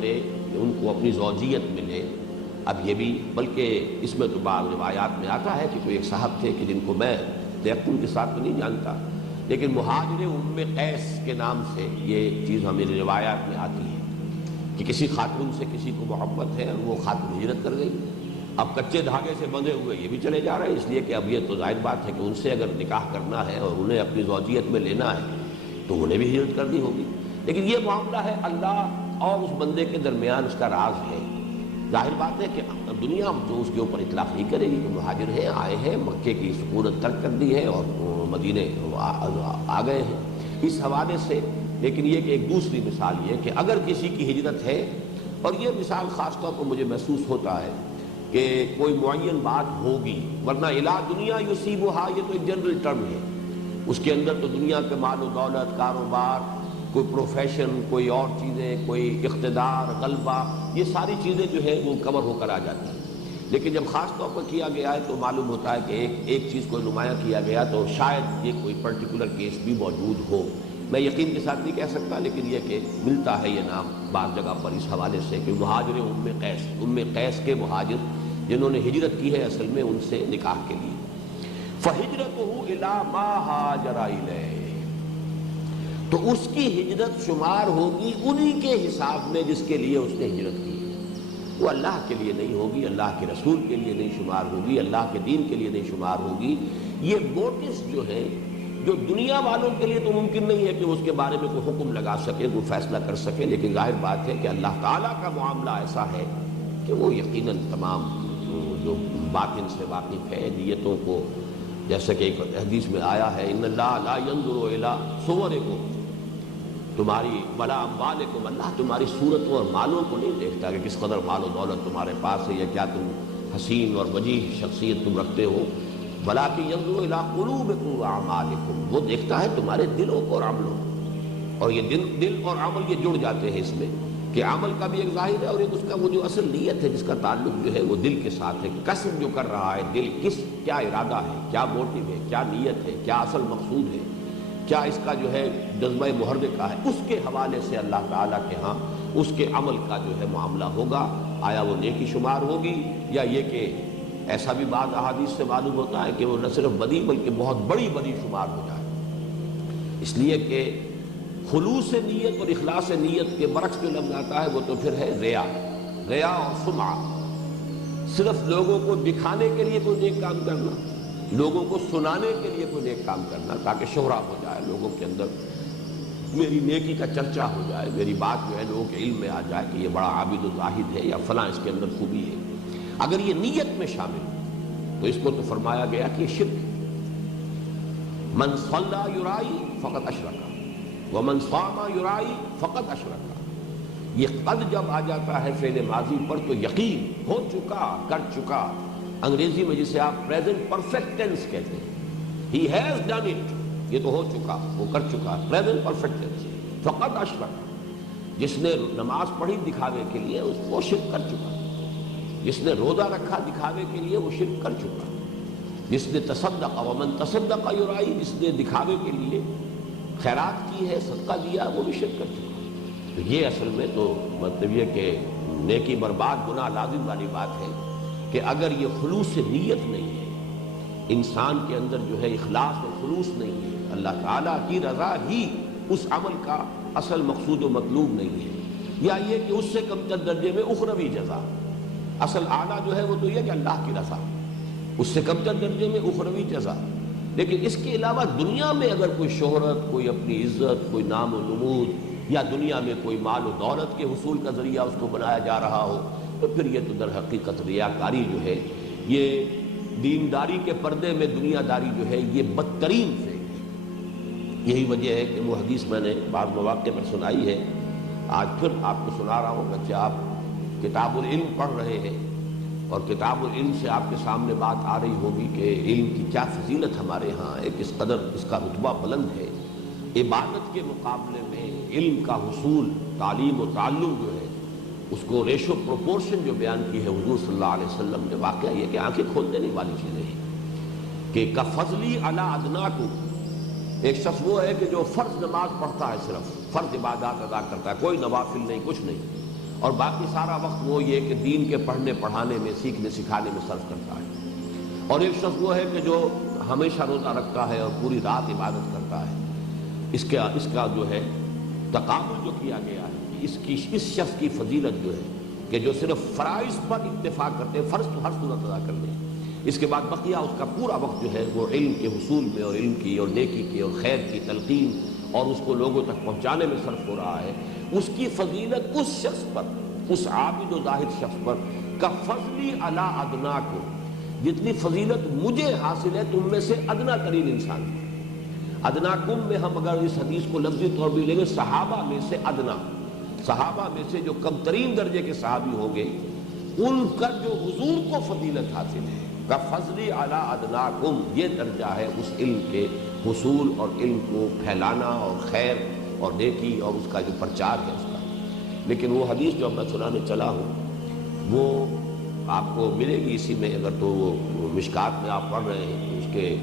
کرے کہ ان کو اپنی زوجیت ملے. اب یہ بھی بلکہ اس میں تو بعض روایات میں آتا ہے کہ کوئی ایک صاحب تھے کہ جن کو میں تیقن کے ساتھ تو نہیں جانتا، لیکن مہاجر ام قیس کے نام سے یہ چیز ہمیں روایات میں آتی ہے کہ کسی خاتون سے کسی کو محبت ہے اور وہ خاتون ہجرت کر گئی. اب کچے دھاگے سے بندھے ہوئے یہ بھی چلے جا رہے ہیں، اس لیے کہ اب یہ تو ظاہر بات ہے کہ ان سے اگر نکاح کرنا ہے اور انہیں اپنی زوجیت میں لینا ہے تو انہیں بھی ہجرت کرنی ہوگی. لیکن یہ معاملہ ہے اللہ اور اس بندے کے درمیان، اس کا راز ہے. ظاہر بات ہے کہ دنیا جو اس کے اوپر اطلاق نہیں کرے گی کہ مہاجر ہیں، آئے ہیں، مکے کی سکونت ترک کر دی ہے اور مدینے آ گئے ہیں اس حوالے سے. لیکن یہ کہ ایک دوسری مثال یہ کہ اگر کسی کی ہجرت ہے، اور یہ مثال خاص طور پر مجھے محسوس ہوتا ہے کہ کوئی معین بات ہوگی، ورنہ الا دنیا یصیبھا یہ تو ایک جنرل ٹرم ہے، اس کے اندر تو دنیا کے مال و دولت، کاروبار، کوئی پروفیشن، کوئی اور چیزیں، کوئی اقتدار، غلبہ، یہ ساری چیزیں جو ہے وہ کور ہو کر آ جاتی ہیں. لیکن جب خاص طور پر کیا گیا ہے تو معلوم ہوتا ہے کہ ایک چیز کو نمایاں کیا گیا تو شاید یہ کوئی پرٹیکولر کیس بھی موجود ہو. میں یقین کے ساتھ نہیں کہہ سکتا، لیکن یہ کہ ملتا ہے یہ نام بعض جگہ پر اس حوالے سے کہ مہاجر ام قیس کے مہاجر جنہوں نے ہجرت کی ہے اصل میں ان سے نکاح کے لیے. فَهِجْرَتُهُ إِلَىٰ مَا هَاجَرَ إِلَيْهِ، تو اس کی ہجرت شمار ہوگی انہی کے حساب میں جس کے لیے اس نے ہجرت کی. وہ اللہ کے لیے نہیں ہوگی، اللہ کے رسول کے لیے نہیں شمار ہوگی، اللہ کے دین کے لیے نہیں شمار ہوگی. یہ موٹس جو ہے جو دنیا والوں کے لیے تو ممکن نہیں ہے کہ اس کے بارے میں کوئی حکم لگا سکے، کوئی فیصلہ کر سکے، لیکن ظاہر بات ہے کہ اللہ تعالیٰ کا معاملہ ایسا ہے کہ وہ یقیناً تمام جو باطن سے واقف ہے، نیتوں کو، جیسا کہ ایک حدیث میں آیا ہے ان اللہ لا ينظر الى صورکم، تمہاری ولا اموالکم، اللہ تمہاری صورتوں اور مالوں کو نہیں دیکھتا کہ کس قدر مال و دولت تمہارے پاس ہے یا کیا تم حسین اور وجیح شخصیت تم رکھتے ہو، ولکن ينظر الى قلوبکم واعمالکم، وہ دیکھتا ہے تمہارے دلوں کو اور عملوں کو. اور یہ دل اور عمل یہ جڑ جاتے ہیں اس میں کہ عمل کا بھی ایک ظاہر ہے اور ایک اس کا وہ جو اصل نیت ہے جس کا تعلق جو ہے وہ دل کے ساتھ ہے. قصد جو کر رہا ہے دل، کیا ارادہ ہے، کیا موٹیو ہے، کیا نیت ہے، کیا اصل مقصود ہے، کیا اس کا جو ہے جذبہ محرکہ ہے، اس کے حوالے سے اللہ تعالیٰ کے ہاں اس کے عمل کا جو ہے معاملہ ہوگا. آیا وہ نیکی شمار ہوگی یا یہ کہ ایسا بھی بعض احادیث سے معلوم ہوتا ہے کہ وہ نہ صرف بدی بلکہ بہت بڑی بدی شمار ہو جائے. اس لیے کہ خلوص نیت اور اخلاص نیت کے برعکس جو لفظ آتا ہے وہ تو پھر ہے ریا اور سمعہ. صرف لوگوں کو دکھانے کے لیے کوئی نیک کام کرنا، لوگوں کو سنانے کے لیے کوئی نیک کام کرنا تاکہ شہرہ ہو جائے، لوگوں کے اندر میری نیکی کا چرچا ہو جائے، میری بات جو ہے لوگوں کے علم میں آ جائے کہ یہ بڑا عابد و زاہد ہے یا فلاں اس کے اندر خوبی ہے. اگر یہ نیت میں شامل ہو تو اس کو تو فرمایا گیا کہ یہ شرک. من صلی یرائی فقط اشرک ومن صام یرائی فقط اشرک. یہ قد جب آ جاتا ہے فعل ماضی پر تو یقین ہو چکا، کر چکا. انگریزی میں جسے آپ پریزنٹ پرفیکٹ ٹینس کہتے ہیں، ہی ہیز ڈن اٹ، یہ تو ہو چکا، وہ کر چکا، پریزنٹ پرفیکٹ ٹینس. فقط اشرک، جس نے نماز پڑھی دکھاوے کے لیے وہ شرک کر چکا، جس نے روزہ رکھا دکھاوے کے لیے وہ شرک کر چکا، جس نے تصدق ومن تصدق یرائی، جس نے دکھاوے کے لیے خیرات کی ہے، صدقہ دیا، وہ بھی شرک کر چکا. تو یہ اصل میں تو مطلب یہ کہ نیکی برباد گناہ لازم والی بات ہے کہ اگر یہ خلوص نیت نہیں ہے، انسان کے اندر جو ہے اخلاص اور خلوص نہیں ہے، اللہ تعالیٰ کی رضا ہی اس عمل کا اصل مقصود و مطلوب نہیں ہے، یا یہ کہ اس سے کم تر درجے میں اخروی جزا. اصل اعلیٰ جو ہے وہ تو یہ کہ اللہ کی رضا، اس سے کم تر درجے میں اخروی جزا. لیکن اس کے علاوہ دنیا میں اگر کوئی شہرت، کوئی اپنی عزت، کوئی نام و نمود، یا دنیا میں کوئی مال و دولت کے حصول کا ذریعہ اس کو بنایا جا رہا ہو تو پھر یہ تو در حقیقت ریاکاری جو ہے، یہ دینداری کے پردے میں دنیا داری جو ہے یہ بدترین سے. یہی وجہ ہے کہ وہ حدیث میں نے بعض مواقع پر سنائی ہے، آج پھر آپ کو سنا رہا ہوں. بچے آپ کتاب العلم پڑھ رہے ہیں اور کتاب العلم سے آپ کے سامنے بات آ رہی ہوگی کہ علم کی کیا فضیلت ہمارے ہاں ہے، کس قدر اس کا رتبہ بلند ہے. عبادت کے مقابلے میں علم کا حصول، تعلیم و تعلم جو ہے اس کو ریشو پروپورشن جو بیان کی ہے حضور صلی اللہ علیہ وسلم نے، واقعہ یہ کہ آنکھیں کھول دینے والی چیزیں ہیں کہ کفضلی علی ادناکم. ایک شخص وہ ہے کہ جو فرض نماز پڑھتا ہے، صرف فرض عبادات ادا کرتا ہے، کوئی نوافل نہیں، کچھ نہیں، اور باقی سارا وقت وہ یہ کہ دین کے پڑھنے پڑھانے میں سیکھنے سکھانے میں صرف کرتا ہے. اور ایک شخص وہ ہے کہ جو ہمیشہ روزہ رکھتا ہے اور پوری رات عبادت کرتا ہے. اس کا جو ہے تقابل جو کیا گیا ہے، اس شخص کی فضیلت جو ہے کہ جو صرف فرائض پر اتفاق کرتے ہیں، فرض تو ہر صورت ادا کر لیں، اس کے بعد بقیہ اس کا پورا وقت جو ہے وہ علم کے حصول میں اور علم کی اور نیکی کی اور خیر کی تلقین اور اس کو لوگوں تک پہنچانے میں صرف ہو رہا ہے. اس کی فضیلت اس شخص پر، اس عابد و زاہد شخص پر کا فضلی علی ادناکم، جتنی فضیلت مجھے حاصل ہے تم میں سے ادنا ترین انسان. ادناکم میں ہم اگر اس حدیث کو لفظی طور بھی لیں گے، صحابہ میں سے ادنا، صحابہ میں سے جو کم ترین درجے کے صحابی ہوں گے ان کا جو حضور کو فضیلت حاصل ہے کا فضلی علی ادناکم، یہ درجہ ہے اس علم کے حصول اور علم کو پھیلانا اور خیر اور نیکی اور اس کا جو پرچار ہے اس کا. لیکن وہ حدیث جو میں سنانے چلا ہوں وہ آپ کو ملے گی اسی میں، اگر تو وہ مشکات میں آپ پڑھ رہے ہیں تو اس کے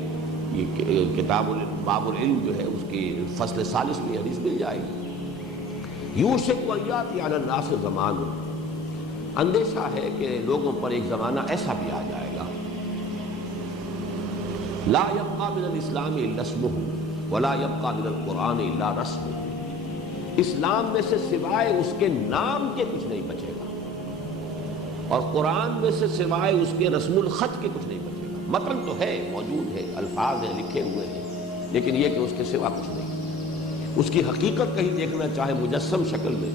یہ کتاب باب العلم جو ہے اس کی فصل 40 میں حدیث مل جائے گی. یوشک ان یاتی علی الناس زمان، اندیشہ ہے کہ لوگوں پر ایک زمانہ ایسا بھی آ جائے گا، لا یبقى من الاسلام الا اسمه ولا يبقى من القرآن الا رسمه، اسلام میں سے سوائے اس کے نام کے کچھ نہیں بچے گا اور قرآن میں سے سوائے اس کے رسم الخط کے کچھ نہیں بچے گا. متن تو ہے، موجود ہے، الفاظ ہیں، لکھے ہوئے ہیں، لیکن یہ کہ اس کے سوا کچھ نہیں. اس کی حقیقت کہیں دیکھنا چاہے مجسم شکل میں،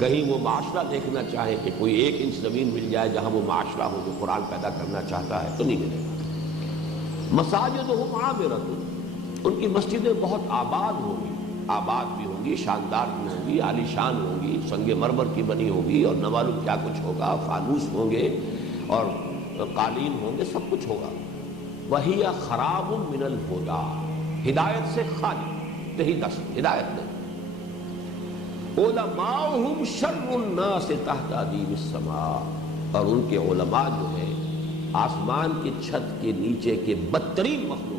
کہیں وہ معاشرہ دیکھنا چاہے کہ کوئی 1 انچ زمین مل جائے جہاں وہ معاشرہ ہو جو قرآن پیدا کرنا چاہتا ہے، تو نہیں ملے گا. مساجدہم عامرۃ، ان کی مسجدیں بہت آباد ہوں گی، آباد بھی ہوں گی، شاندار بھی ہوں گی، عالی شان ہوں گی، سنگ مرمر کی بنی ہوگی اور نہ معلوم کیا کچھ ہوگا، فانوس ہوں گے اور قالین ہوں گے، سب کچھ ہوگا. وہی خراب من الہدیٰ، ہدایت سے خالی، تہی دست، ہدایت نہیں. علماؤہم شر الناس تحت ادیم السماء، اور ان کے علماء جو ہیں آسمان کی چھت کے نیچے کے بدترین مخلوق.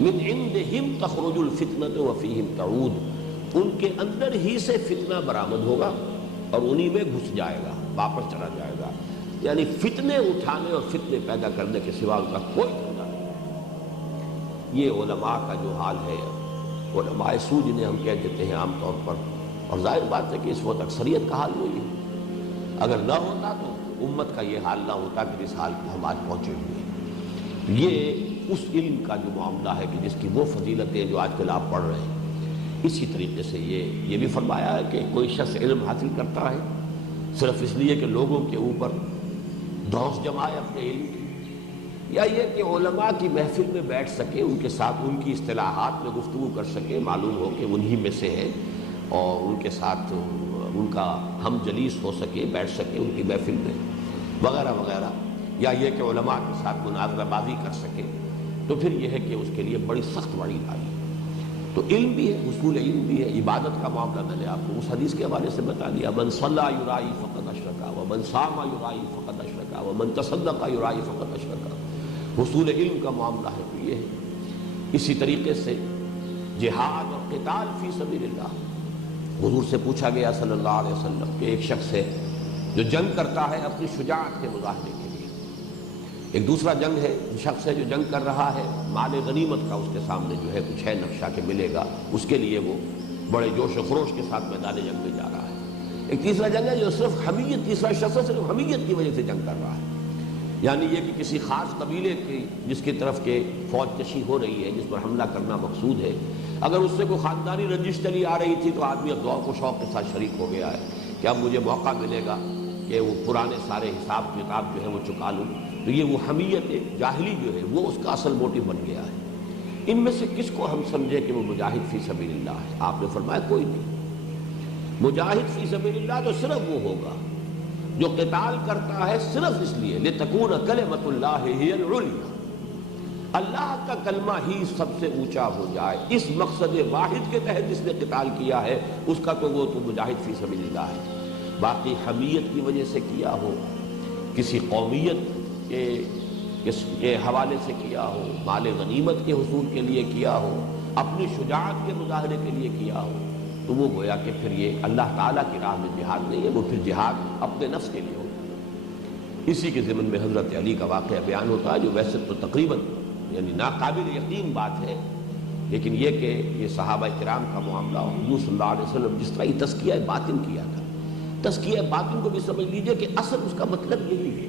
من عندہم تخرج الفتنۃ وفیہم تعود، ان کے اندر ہی سے فتنہ برآمد ہوگا اور انہی میں گھس جائے گا، واپس چلا جائے گا. یعنی فتنے اٹھانے اور فتنے پیدا کرنے کے سوا ان کا کوئی دھندا نہیں. یہ علماء کا جو حال ہے، علماء سو جنہیں ہم کہہ دیتے ہیں عام طور پر، اور ظاہر بات ہے کہ اس وقت اکثریت کا حال وہی ہے. اگر نہ ہوتا تو امت کا یہ حال نہ ہوتا کہ اس حال کو ہم آج پہنچے ہوئے ہیں. یہ اس علم کا جو معاملہ ہے کہ جس کی وہ فضیلتیں جو آج کل آپ پڑھ رہے ہیں، اسی طریقے سے یہ بھی فرمایا ہے کہ کوئی شخص علم حاصل کرتا ہے صرف اس لیے کہ لوگوں کے اوپر دھوس جمائے اپنے علم کی، یا یہ کہ علماء کی محفل میں بیٹھ سکے، ان کے ساتھ ان کی اصطلاحات میں گفتگو کر سکے، معلوم ہو کہ انہی میں سے ہے اور ان کے ساتھ ان کا ہم جلیس ہو سکے، بیٹھ سکے ان کی محفل میں وغیرہ وغیرہ، یا یہ کہ علماء کے ساتھ مناظرہ بازی کر سکے، تو پھر یہ ہے کہ اس کے لیے بڑی سخت وعید آئی. تو علم بھی ہے، اصول علم بھی ہے. عبادت کا معاملہ میں نے آپ کو اس حدیث کے حوالے سے بتا دیا، من صلی یرائی فقد اشرک ومن صام یرائی فقد اشرک ومن تصدق یرائی فقد اشرک. حصول علم کا معاملہ ہے تو یہ ہے. اسی طریقے سے جہاد اور قتال فی سبیل اللہ، حضور سے پوچھا گیا صلی اللہ علیہ وسلم کہ ایک شخص ہے جو جنگ کرتا ہے اپنی شجاعت کے مظاہرے کے لیے، ایک دوسرا جنگ ہے، شخص ہے جو جنگ کر رہا ہے، مال غنیمت کا اس کے سامنے جو ہے کچھ ہے نقشہ کہ ملے گا، اس کے لیے وہ بڑے جوش و خروش کے ساتھ میدان جنگ میں جا رہا ہے. ایک تیسرا جنگ ہے جو صرف حمیت، تیسرا شخص صرف حمیت کی وجہ سے جنگ کر رہا ہے، یعنی یہ کہ کسی خاص قبیلے کی جس کی طرف کے فوج کشی ہو رہی ہے، جس پر حملہ کرنا مقصود ہے، اگر اس سے کوئی خاندانی رنجش چلی آ رہی تھی تو آدمی اب ذوق و شوق کے ساتھ شریک ہو گیا ہے کہ اب مجھے موقع ملے گا کہ وہ پرانے سارے حساب کتاب جو ہے وہ چکا لوں. تو یہ وہ حمیت جاہلی جو ہے وہ اس کا اصل موٹیو بن گیا ہے. ان میں سے کس کو ہم سمجھے کہ وہ مجاہد فی سبیل اللہ ہے؟ آپ نے فرمایا کوئی نہیں. مجاہد فی سبیل اللہ تو صرف وہ ہوگا جو قتال کرتا ہے صرف اس لیے لتکون کلمۃ اللہ ہی العلیٰ، اللہ کا کلمہ ہی سب سے اونچا ہو جائے. اس مقصد واحد کے تحت جس نے قتال کیا ہے اس کا تو وہ تو مجاہد فی سبیل اللہ ہے. باقی حمیت کی وجہ سے کیا ہو، کسی قومیت کے حوالے سے کیا ہو، مال غنیمت کے حصول کے لیے کیا ہو، اپنی شجاعت کے مظاہرے کے لیے کیا ہو، تو وہ گویا کہ پھر یہ اللہ تعالیٰ کی راہ میں جہاد نہیں ہے، وہ پھر جہاد اپنے نفس کے لیے ہوتا ہے۔ اسی کے ضمن میں حضرت علی کا واقعہ بیان ہوتا ہے، جو ویسے تو تقریباً یعنی ناقابل یقین بات ہے، لیکن یہ کہ یہ صحابہ کرام کا معاملہ، حضور صلی اللہ علیہ وسلم جس طرح تزکیہ باطن کیا تھا، تزکیہ باطن کو بھی سمجھ لیجئے کہ اصل اس کا مطلب یہی ہے۔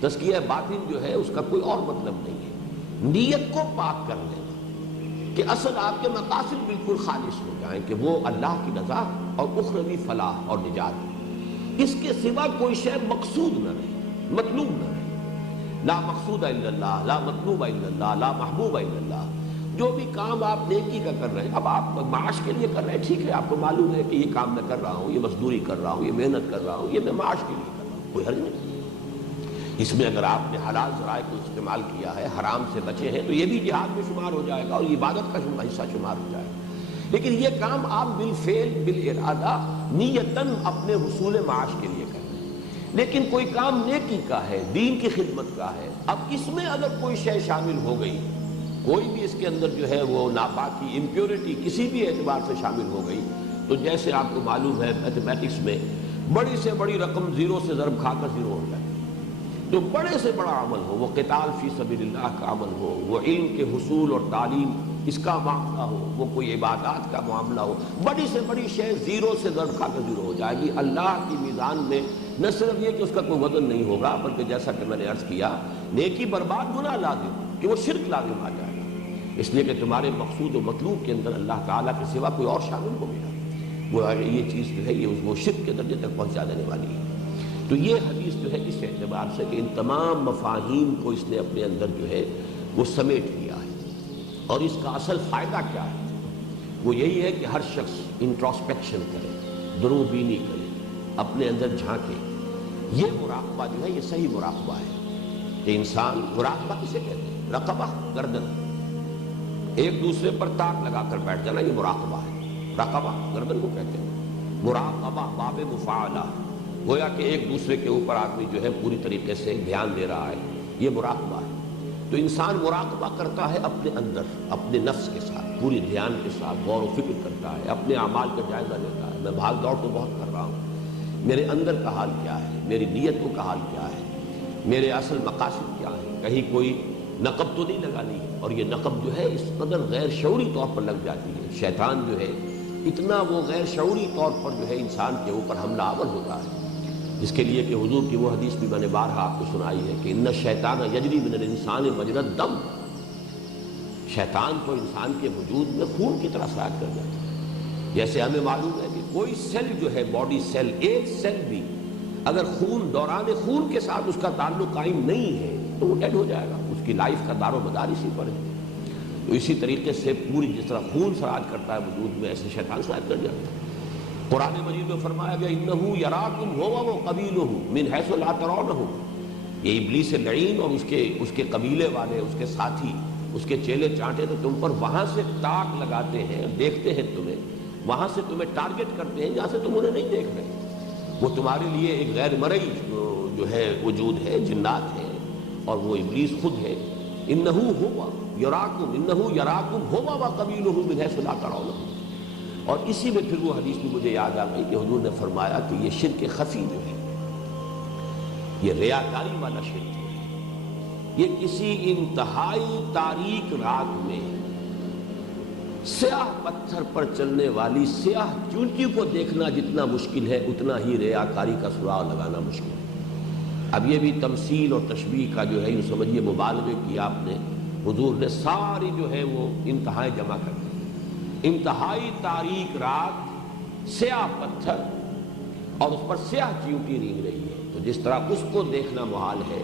تزکیہ باطن جو ہے اس کا کوئی اور مطلب نہیں ہے، نیت کو پاک کر لینا، کہ اصل آپ کے مقاصد بالکل خالص ہو جائیں کہ وہ اللہ کی رضا اور اخروی فلاح اور نجات، اس کے سوا کوئی شے مقصود نہ رہے، مطلوب نہ رہے۔ لا مقصود الا اللہ، لا مطلوب الا اللہ، لا محبوب الا اللہ۔ جو بھی کام آپ نیکی کا کر رہے ہیں، اب آپ معاش کے لیے کر رہے ہیں، ٹھیک ہے، آپ کو معلوم ہے کہ یہ کام میں کر رہا ہوں، یہ مزدوری کر رہا ہوں، یہ محنت کر رہا ہوں، یہ میں معاش کے لیے کر رہا ہوں، کوئی حرج نہیں۔ اس میں اگر آپ نے حلال ذرائع کو استعمال کیا ہے، حرام سے بچے ہیں، تو یہ بھی جہاد میں شمار ہو جائے گا اور عبادت کا حصہ شمار ہو جائے گا۔ لیکن یہ کام آپ بالفعل بالارادہ نیتاً اپنے حصول معاش کے لیے کریں، لیکن کوئی کام نیکی کا ہے، دین کی خدمت کا ہے، اب اس میں اگر کوئی شے شامل ہو گئی، کوئی بھی اس کے اندر جو ہے وہ ناپاکی، امپیورٹی کسی بھی اعتبار سے شامل ہو گئی، تو جیسے آپ کو معلوم ہے میتھمیٹکس میں بڑی سے بڑی رقم زیرو سے ضرب کھا کر زیرو ہو جاتی ہے۔ جو بڑے سے بڑا عمل ہو، وہ قتال فی سبیل اللہ کا عمل ہو، وہ علم کے حصول اور تعلیم اس کا معاملہ ہو، وہ کوئی عبادات کا معاملہ ہو، بڑی سے بڑی شے زیرو سے ضرب کھا کر زیرو ہو جائے گی۔ اللہ کی میزان میں نہ صرف یہ کہ اس کا کوئی وزن نہیں ہوگا، بلکہ جیسا کہ میں نے عرض کیا، نیکی برباد، گناہ لازم، کہ وہ شرک لازم آ جائے گا، اس لیے کہ تمہارے مقصود و مطلوب کے اندر اللہ تعالیٰ کے سوا کوئی اور شامل ہو گیا، وہ یہ چیز جو ہے یہ وہ شرک کے درجے تک پہنچا دینے والی ہے۔ تو یہ حدیث جو ہے اس اعتبار سے کہ ان تمام مفاہیم کو اس نے اپنے اندر جو ہے وہ سمیٹ لیا ہے، اور اس کا اصل فائدہ کیا ہے؟ وہ یہی ہے کہ ہر شخص انٹراسپیکشن کرے، درو بینی کرے، اپنے اندر جھانکے۔ یہ مراقبہ جو ہے یہ صحیح مراقبہ ہے کہ انسان، مراقبہ کسے کہتے ہیں؟ رقبہ، گردن، ایک دوسرے پر تاک لگا کر بیٹھ جانا، یہ مراقبہ ہے۔ رقبہ گردن کو کہتے ہیں، مراقبہ باب مفاعلہ، گویا کہ ایک دوسرے کے اوپر آدمی جو ہے پوری طریقے سے دھیان دے رہا ہے، یہ مراقبہ ہے۔ تو انسان مراقبہ کرتا ہے اپنے اندر، اپنے نفس کے ساتھ، پوری دھیان کے ساتھ غور و فکر کرتا ہے، اپنے اعمال کا جائزہ لیتا ہے۔ میں بھاگ دوڑ تو بہت کر رہا ہوں، میرے اندر کا حال کیا ہے، میری نیتوں کا حال کیا ہے، میرے اصل مقاصد کیا ہیں، کہیں کوئی نقب تو نہیں لگانی ہے، اور یہ نقب جو ہے اس قدر غیر شعوری طور پر لگ جاتی ہے۔ شیطان جو ہے اتنا وہ غیر شعوری طور پر جو ہے انسان کے اوپر حملہ آور ہوتا ہے، جس کے لیے کہ حضور کی وہ حدیث بھی میں نے بارہا آپ کو سنائی ہے کہ ان الشیطان یجری من الانسان مجری الدم، شیطان تو انسان کے وجود میں خون کی طرح سرایت کر جاتا ہے۔ جیسے ہمیں معلوم ہے کہ کوئی سیل جو ہے، باڈی سیل، ایک سیل بھی اگر خون، دوران خون کے ساتھ اس کا تعلق قائم نہیں ہے تو وہ ڈیڈ ہو جائے گا، اس کی لائف کا دار و مدار اسی پر ہے۔ تو اسی طریقے سے پوری جس طرح خون سرایت کرتا ہے وجود میں، ایسے شیطان سرایت کر جاتا ہے۔ قرآن مجید میں فرمایا گیا انہو یراکم ہوا و قبیلہ من حیث لا ترونہ، یہ ابلیس لعین اور اس کے قبیلے والے، اس کے ساتھی، اس کے چیلے چانٹے تو تم پر وہاں سے تاک لگاتے ہیں، دیکھتے ہیں تمہیں، وہاں سے تمہیں ٹارگٹ کرتے ہیں جہاں سے تم انہیں نہیں دیکھ رہے۔ وہ تمہارے لیے ایک غیر مرئی جو ہے وجود ہے، جنات ہے، اور وہ ابلیس خود ہے۔ انہو ہوا یراکم، انہو یراکم ہوا و قبیلہ من حیث لا ترونہ۔ اور اسی میں پھر وہ حدیث بھی مجھے یاد آ گئی کہ حضور نے فرمایا کہ یہ شرک خفی جو ہے، یہ ریاکاری والا شرک ہے، یہ کسی انتہائی تاریک رات میں سیاہ پتھر پر چلنے والی سیاہ چونٹی کو دیکھنا جتنا مشکل ہے، اتنا ہی ریاکاری کا سراغ لگانا مشکل ہے۔ اب یہ بھی تمثیل اور تشبیہ کا جو ہے یہ سمجھیے مبالغے کیا آپ نے، حضور نے ساری جو ہے وہ انتہائیں جمع کر دی۔ انتہائی تاریک رات، سیاہ پتھر اور اس پر سیاہ چیونٹی رینگ رہی ہے، تو جس طرح اس کو دیکھنا محال ہے،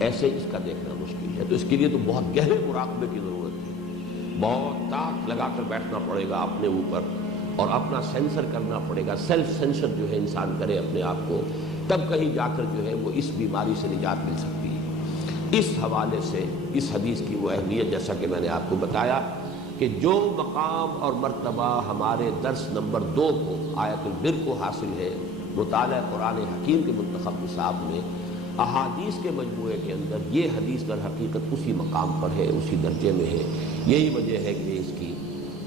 ایسے اس کا دیکھنا مشکل ہے۔ تو اس کے لیے تو بہت گہرے مراقبے کی ضرورت ہے، بہت تاک لگا کر بیٹھنا پڑے گا اپنے اوپر، اور اپنا سینسر کرنا پڑے گا، سیلف سینسر جو ہے انسان کرے اپنے آپ کو، تب کہیں جا کر جو ہے وہ اس بیماری سے نجات مل سکتی ہے۔ اس حوالے سے اس حدیث کی وہ اہمیت، جیسا کہ میں نے آپ کو بتایا کہ جو مقام اور مرتبہ ہمارے درس نمبر 2 کو، آیت البر کو حاصل ہے، مطالعہ قرآن حکیم کے منتخب نصاب میں، احادیث کے مجموعے کے اندر یہ حدیث در حقیقت اسی مقام پر ہے، اسی درجے میں ہے۔ یہی وجہ ہے کہ اس کی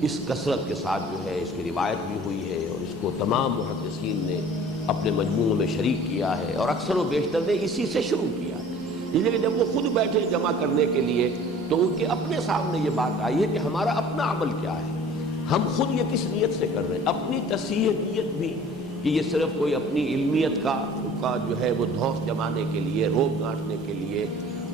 اس کثرت کے ساتھ جو ہے اس کی روایت بھی ہوئی ہے اور اس کو تمام محدثین نے اپنے مجموعوں میں شریک کیا ہے اور اکثر و بیشتر نے اسی سے شروع کیا ہے۔ اس لیے کہ جب وہ خود بیٹھے جمع کرنے کے لیے تو ان کے اپنے سامنے یہ بات آئی ہے کہ ہمارا اپنا عمل کیا ہے، ہم خود یہ کس نیت سے کر رہے ہیں، اپنی تصحیح نیت بھی کہ یہ صرف کوئی اپنی علمیت کا جو ہے وہ دھوس جمانے کے لیے، روب گانٹنے کے لیے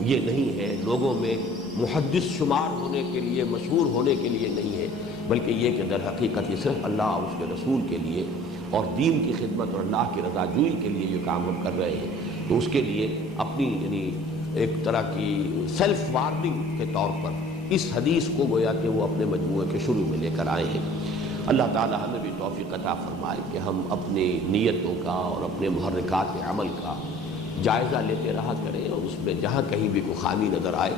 یہ نہیں ہے، لوگوں میں محدث شمار ہونے کے لیے، مشہور ہونے کے لیے نہیں ہے، بلکہ یہ کہ در حقیقت یہ صرف اللہ اور اس کے رسول کے لیے اور دین کی خدمت اور اللہ کی رضا جوئی کے لیے یہ کام ہم کر رہے ہیں۔ تو اس کے لیے اپنی یعنی ایک طرح کی سیلف وارننگ کے طور پر اس حدیث کو گویا کہ وہ اپنے مجموعے کے شروع میں لے کر آئے ہیں۔ اللہ تعالی ہمیں بھی توفیق عطا فرمائے کہ ہم اپنی نیتوں کا اور اپنے محرکات عمل کا جائزہ لیتے رہا کریں اور اس میں جہاں کہیں بھی کوئی خامی نظر آئے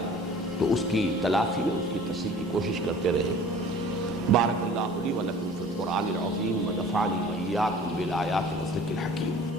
تو اس کی تلافی میں اس کی تصحیح کی کوشش کرتے رہیں۔ بارک اللہ لی و لکم فی القرآن العظیم و نفعنی و ایاکم بالآیات والذکر الحکیم۔